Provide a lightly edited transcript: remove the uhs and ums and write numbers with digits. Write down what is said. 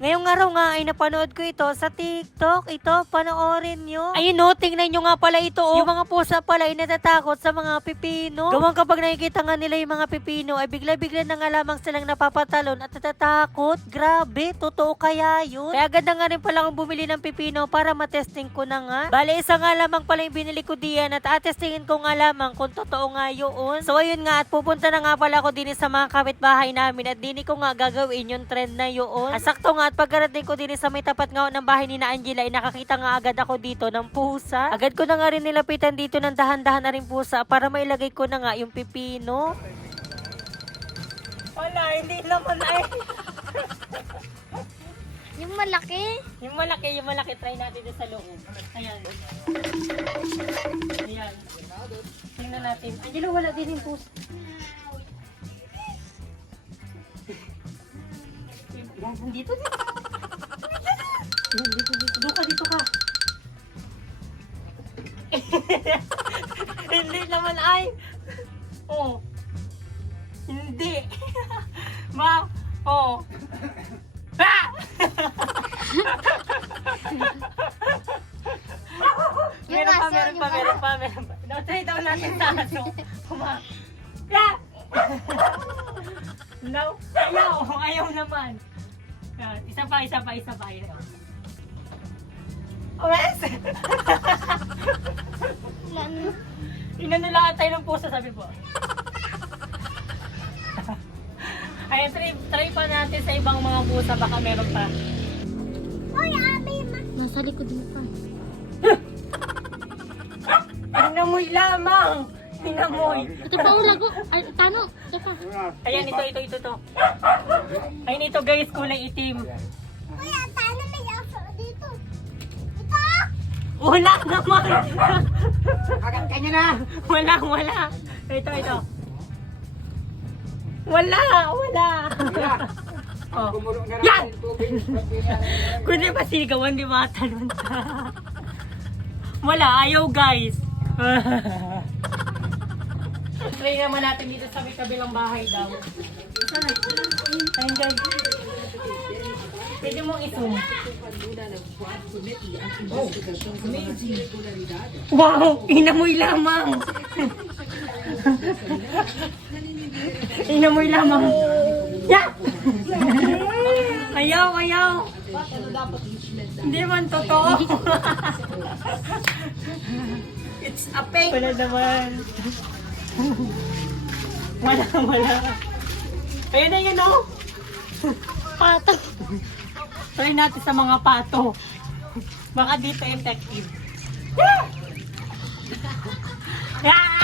Ngayong araw nga ay napanood ko ito sa TikTok. Ito, panoorin nyo. Ayun no, tingnan nyo nga pala ito. Yung mga pusa pala ay natatakot sa mga pipino. Gawang kapag nakikita nga nila yung mga pipino ay bigla-bigla na nga lamang silang napapatalon at natatakot. Grabe, totoo kaya yun? Kaya agad na nga rin pala akong bumili ng pipino para matesting ko na nga. Bale, isa nga lamang pala yung binili ko diyan at atestingin ko nga lamang kung totoo nga yun. So ayun nga, at pupunta na nga pala ako din sa mga kapitbahay namin at dini ko nga gagawin yung trend na yun. Sakto nga at pagkarating ko din sa may tapat nga ng bahay ni na Angela ay nakakita nga agad ako dito ng pusa. Agad ko na nga rin nilapitan dito ng dahan-dahan na rin pusa para mailagay ko na nga yung pipino. Wala, hindi naman ay. Yung malaki. Yung malaki, try natin din sa loob. Ayan. Ayan. Tingnan natin. Angela, wala din yung pusa. Yan, dito. Dito ka. Hindi naman ay. Oh. Hindi. Ma. Oh. Ah! Meron pa. Try daw natin sa aso. Kuma. Ah! No. Ayaw naman. Isa pa. Yes! Inanulakan tayo ng pusa, sabi po. Ayan, try pa natin sa ibang mga pusa, baka meron pa. Uy, abi, nasa likod mo pa. Hinamoy lamang! Hinamoy! Ito pa ang lago. Ay, tano. Ito pa. Ayan, ito. Ayun, ito guys, kulay itim. Uy, ang tano may aso dito. Ito! Wala naman! Agad ka niya na! Wala. Ito. Wala. Oh. Gumulong na Yan! rin tubig. Kundi ba sigawan, di ba? Talon ka. Wala, ayaw guys. Try naman natin dito sa may kabilang bahay daw. Ayun guys. Pwede mong i-zoom. Wow! Inamoy lamang! Inamoy lamang! Yeah! Ayaw! Hindi man totoo! It's a fake! Wala naman! Wala! Ayun na yun o! Pato! Try natin sa mga pato. Baka dito effective. Yeah!